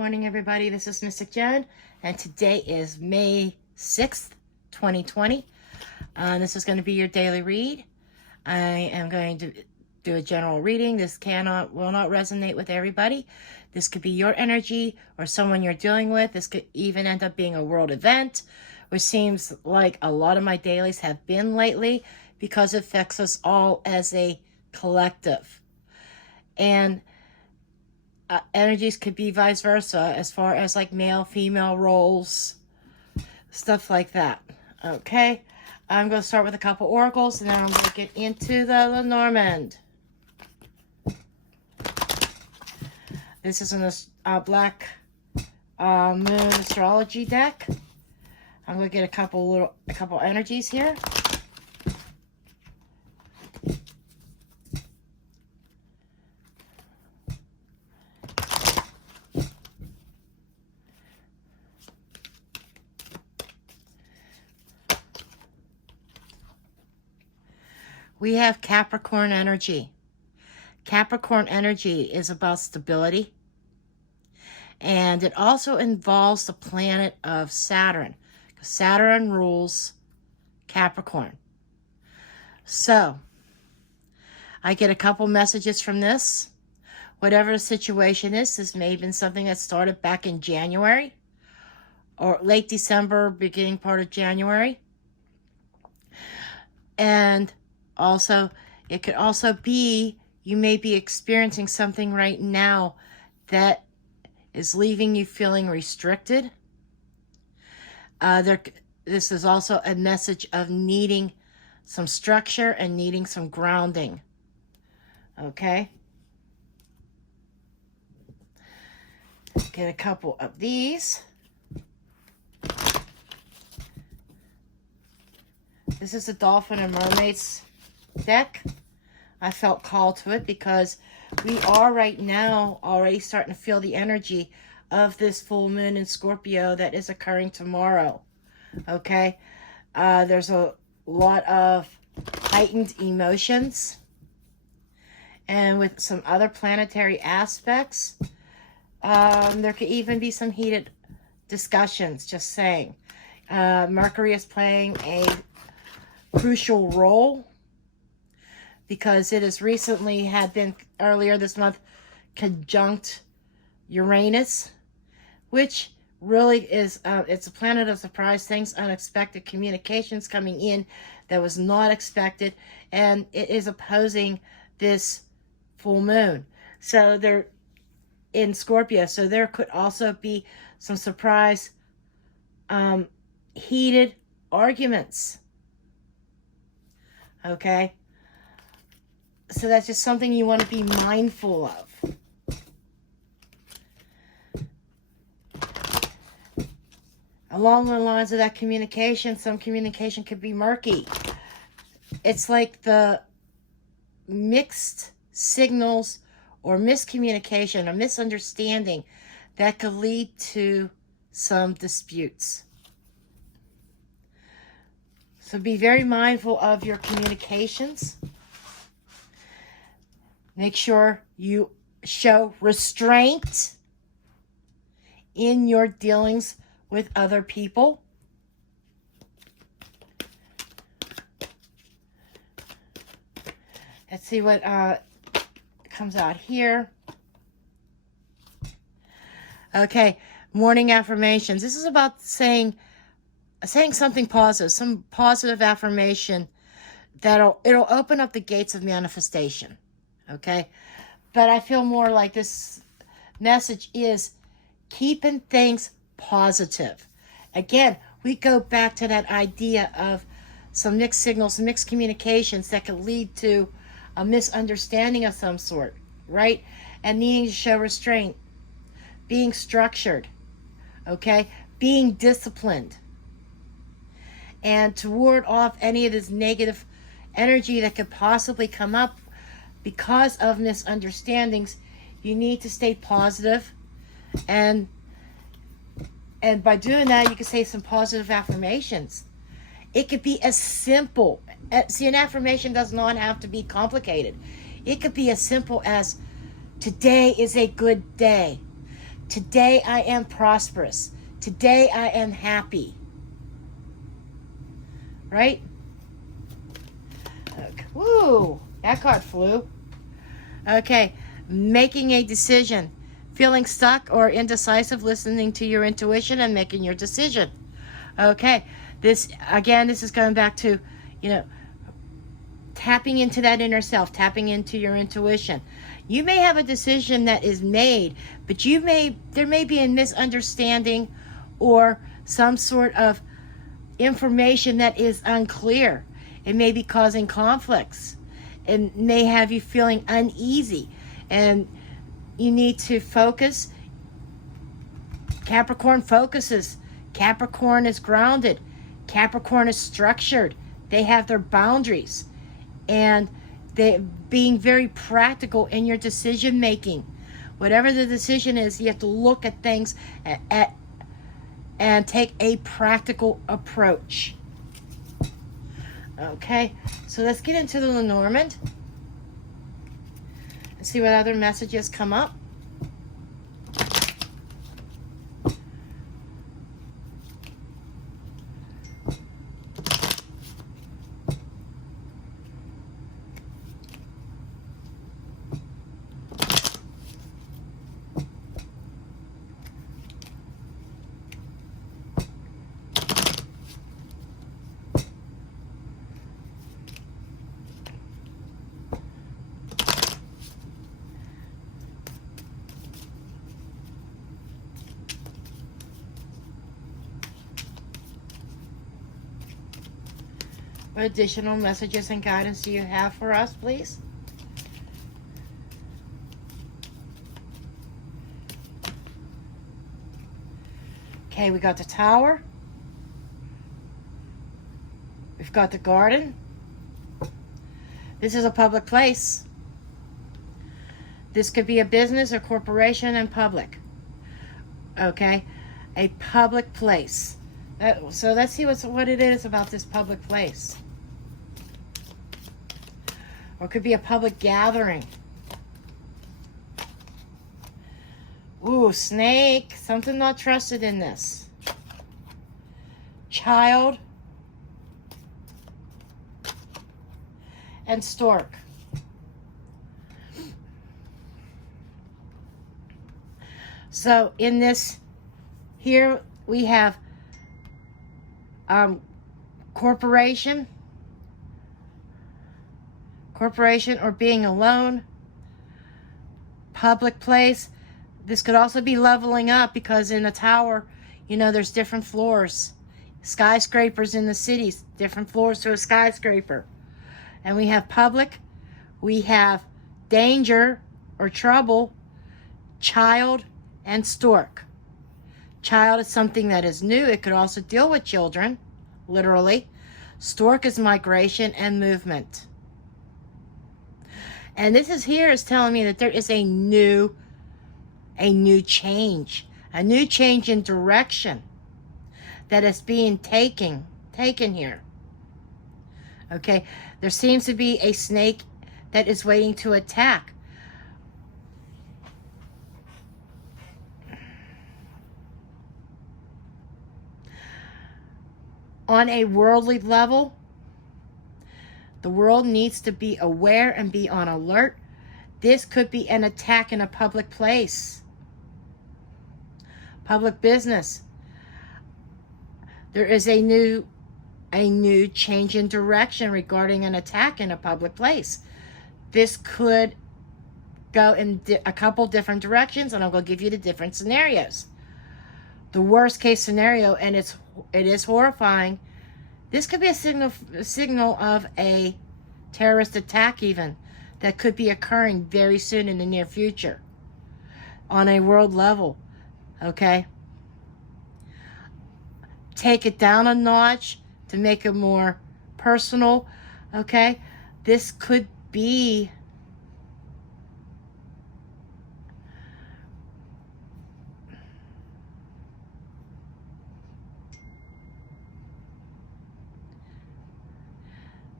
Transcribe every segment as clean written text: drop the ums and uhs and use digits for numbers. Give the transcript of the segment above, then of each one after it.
morning, everybody. This is Mystic Joan, and today is May 6th, 2020. This is going to be your daily read. I am going to do a general reading. This will not resonate with everybody. This could be your energy or someone you're dealing with. This could even end up being a world event, which seems like a lot of my dailies have been lately because it affects us all as a collective. And energies could be vice versa as far as like male, female roles, stuff like that. Okay, I'm going to start with a couple oracles and then I'm going to get into the LENORMAND. This is a black moon astrology deck. I'm going to get a couple energies here. We have Capricorn energy. Capricorn energy is about stability. And it also involves the planet of Saturn. Saturn rules Capricorn. So, I get a couple messages from this. Whatever the situation is, this may have been something that started back in January. Or late December, beginning part of January. And also, it could also be you may be experiencing something right now that is leaving you feeling restricted. This is also a message of needing some structure and needing some grounding. Okay? Get a couple of these. This is the Dolphin and Mermaids deck. I felt called to it because we are right now already starting to feel the energy of this full moon in Scorpio that is occurring tomorrow. Okay, there's a lot of heightened emotions, and with some other planetary aspects, there could even be some heated discussions. Just saying, Mercury is playing a crucial role because it has recently had been earlier this month conjunct Uranus, which really is it's a planet of surprise things, unexpected communications coming in that was not expected, and it is opposing this full moon. So they're in Scorpio, so there could also be some surprise heated arguments. Okay, so that's just something you want to be mindful of. Along the lines of that communication, some communication could be murky. It's like the mixed signals or miscommunication or misunderstanding that could lead to some disputes. So be very mindful of your communications. Make sure you show restraint in your dealings with other people. Let's see what comes out here. Okay, morning affirmations. This is about saying something positive, some positive affirmation it'll open up the gates of manifestation. Okay, but I feel more like this message is keeping things positive. Again, we go back to that idea of some mixed signals, mixed communications that could lead to a misunderstanding of some sort, right? And needing to show restraint, being structured, okay, being disciplined, and to ward off any of this negative energy that could possibly come up because of misunderstandings. You need to stay positive, and by doing that, you can say some positive affirmations. It could be as simple. See, an affirmation does not have to be complicated. It could be as simple as, today is a good day. Today I am prosperous. Today I am happy. Right? Okay. Woo! That card flew. Okay. Making a decision. Feeling stuck or indecisive, listening to your intuition and making your decision. Okay. This is going back to, tapping into that inner self, tapping into your intuition. You may have a decision that is made, but there may be a misunderstanding or some sort of information that is unclear. It may be causing conflicts. It may have you feeling uneasy, and you need to focus. Capricorn focuses. Capricorn is grounded. Capricorn is structured. They have their boundaries, and they being very practical in your decision making. Whatever the decision is, you have to look at things and take a practical approach. Okay, so let's get into the Lenormand and see what other messages come up. What additional messages and guidance do you have for us, please? Okay, we got the Tower. We've got the Garden. This is a public place. This could be a business or corporation and public. Okay, a public place. So let's see what it is about this public place. Or it could be a public gathering. Ooh, snake. Something not trusted in this. Child. And stork. So in this, here we have corporation or being alone, public place. This could also be leveling up, because in a tower, there's different floors. Skyscrapers in the cities, different floors to a skyscraper. And we have public, we have danger or trouble, child, and stork. Child is something that is new. It could also deal with children, literally. Stork is migration and movement. And this is telling me that there is a new change in direction that is being taken here. Okay, there seems to be a snake that is waiting to attack. On a worldly level, the world needs to be aware and be on alert. This could be an attack in a public place, public business. There is a new change in direction regarding an attack in a public place. This could go in a couple different directions, and I'm going to give you the different scenarios. The worst case scenario, and it is horrifying. This could be a signal of a terrorist attack, even, that could be occurring very soon in the near future on a world level. Okay, take it down a notch to make it more personal. Okay, this could be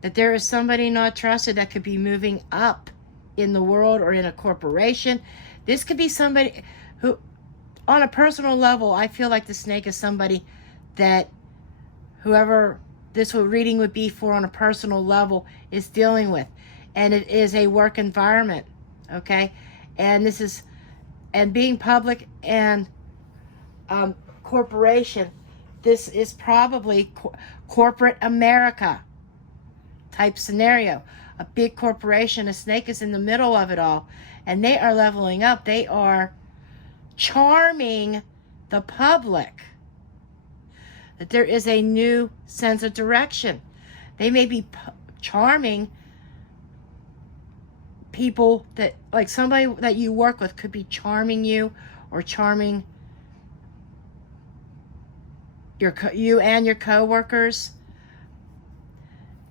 that there is somebody not trusted that could be moving up in the world or in a corporation. This could be somebody who on a personal level, I feel like the snake is somebody that whoever this reading would be for on a personal level is dealing with. And it is a work environment, okay? And this is, and being public and corporation, this is probably corporate America type scenario. A big corporation, a snake is in the middle of it all, and they are leveling up. They are charming the public. That there is a new sense of direction. They may be charming people that, like somebody that you work with could be charming you or charming you and your co-workers.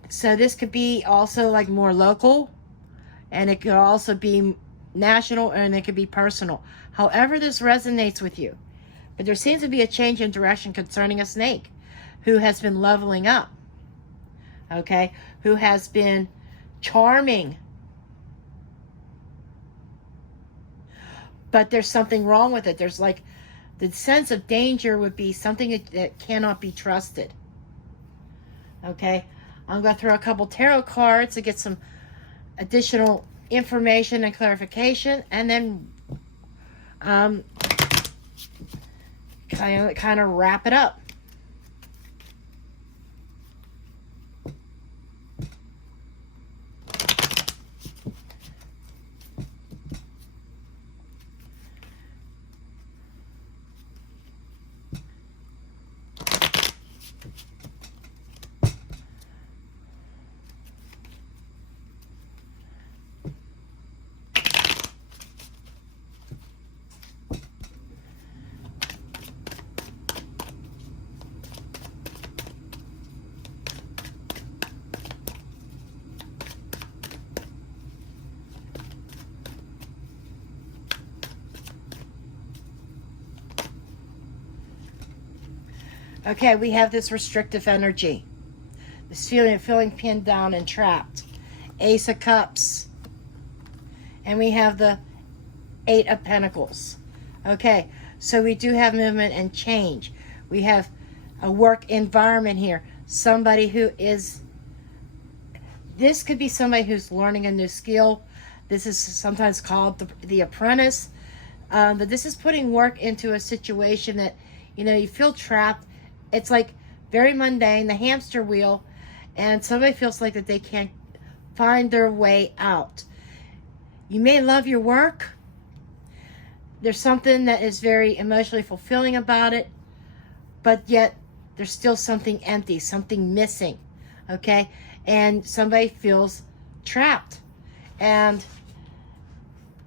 So this could be also like more local, and it could also be national, and it could be personal. However this resonates with you. But there seems to be a change in direction concerning a snake who has been leveling up, okay? Who has been charming. But there's something wrong with it. There's like, the sense of danger would be something that cannot be trusted, okay? I'm going to throw a couple tarot cards to get some additional information and clarification, and then kind of wrap it up. Okay, we have this restrictive energy. This feeling pinned down and trapped. Ace of Cups. And we have the Eight of Pentacles. Okay, so we do have movement and change. We have a work environment here. Somebody who is, this could be somebody who's learning a new skill. This is sometimes called the apprentice. But this is putting work into a situation that, you know, you feel trapped. It's like very mundane, the hamster wheel, and somebody feels like that they can't find their way out. You may love your work. There's something that is very emotionally fulfilling about it, but yet there's still something empty, something missing, okay? And somebody feels trapped. And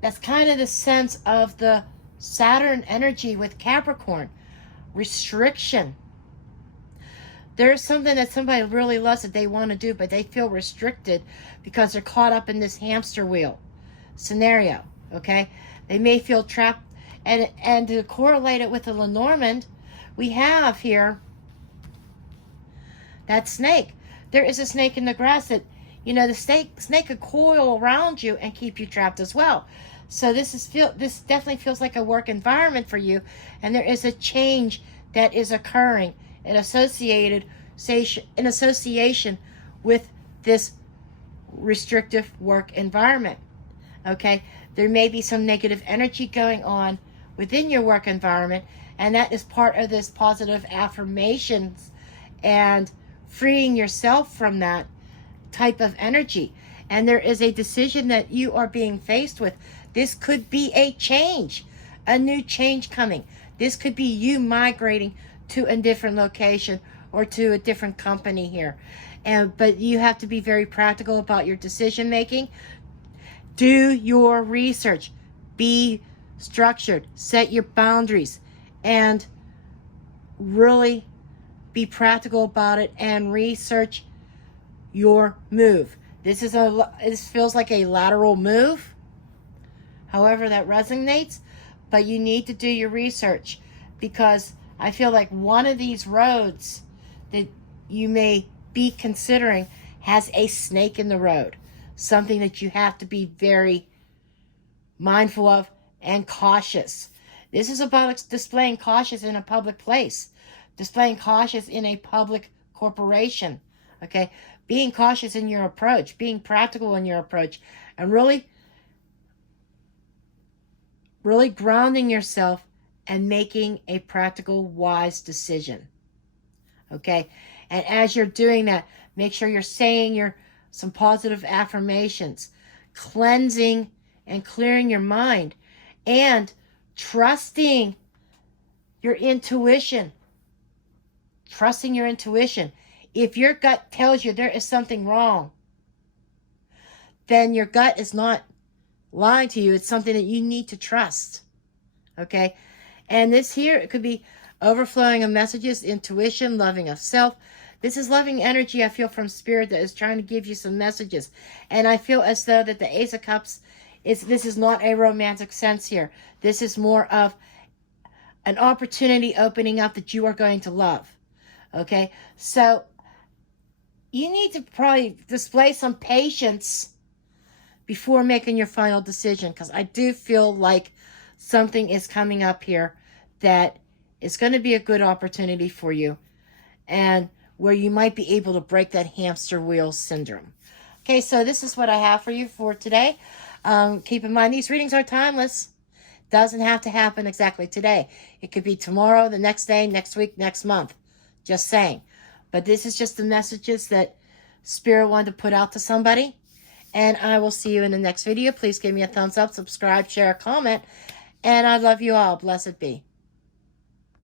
that's kind of the sense of the Saturn energy with Capricorn. Restriction. There's something that somebody really loves that they want to do, but they feel restricted because they're caught up in this hamster wheel scenario, okay? They may feel trapped. And to correlate it with the Lenormand, we have here that snake. There is a snake in the grass that, you know, the snake could coil around you and keep you trapped as well. So this definitely feels like a work environment for you, and there is a change that is occurring in association with this restrictive work environment. Okay, there may be some negative energy going on within your work environment, and that is part of this positive affirmations and freeing yourself from that type of energy. And there is a decision that you are being faced with. This could be a change, a new change coming. This could be you migrating to a different location or to a different company here. But you have to be very practical about your decision making. Do your research. Be structured. Set your boundaries. And really be practical about it and research your move. This feels like a lateral move. However that resonates. But you need to do your research, because I feel like one of these roads that you may be considering has a snake in the road. Something that you have to be very mindful of and cautious. This is about displaying cautious in a public place, displaying cautious in a public corporation, okay? Being cautious in your approach, being practical in your approach, and really grounding yourself and making a practical, wise decision, okay? And as you're doing that, make sure you're saying some positive affirmations, cleansing and clearing your mind, and trusting your intuition. Trusting your intuition. If your gut tells you there is something wrong, then your gut is not lying to you. It's something that you need to trust. Okay? And this here, it could be overflowing of messages, intuition, loving of self. This is loving energy I feel from Spirit that is trying to give you some messages. And I feel as though that the Ace of Cups, this is not a romantic sense here. This is more of an opportunity opening up that you are going to love. Okay? So you need to probably display some patience before making your final decision, because I do feel like something is coming up here that is going to be a good opportunity for you, and where you might be able to break that hamster wheel syndrome. Okay, so this is what I have for you for today. Keep in mind, these readings are timeless. Doesn't have to happen exactly today. It could be tomorrow, the next day, next week, next month. Just saying. But this is just the messages that Spirit wanted to put out to somebody. And I will see you in the next video. Please give me a thumbs up, subscribe, share, comment. And I love you all. Blessed be.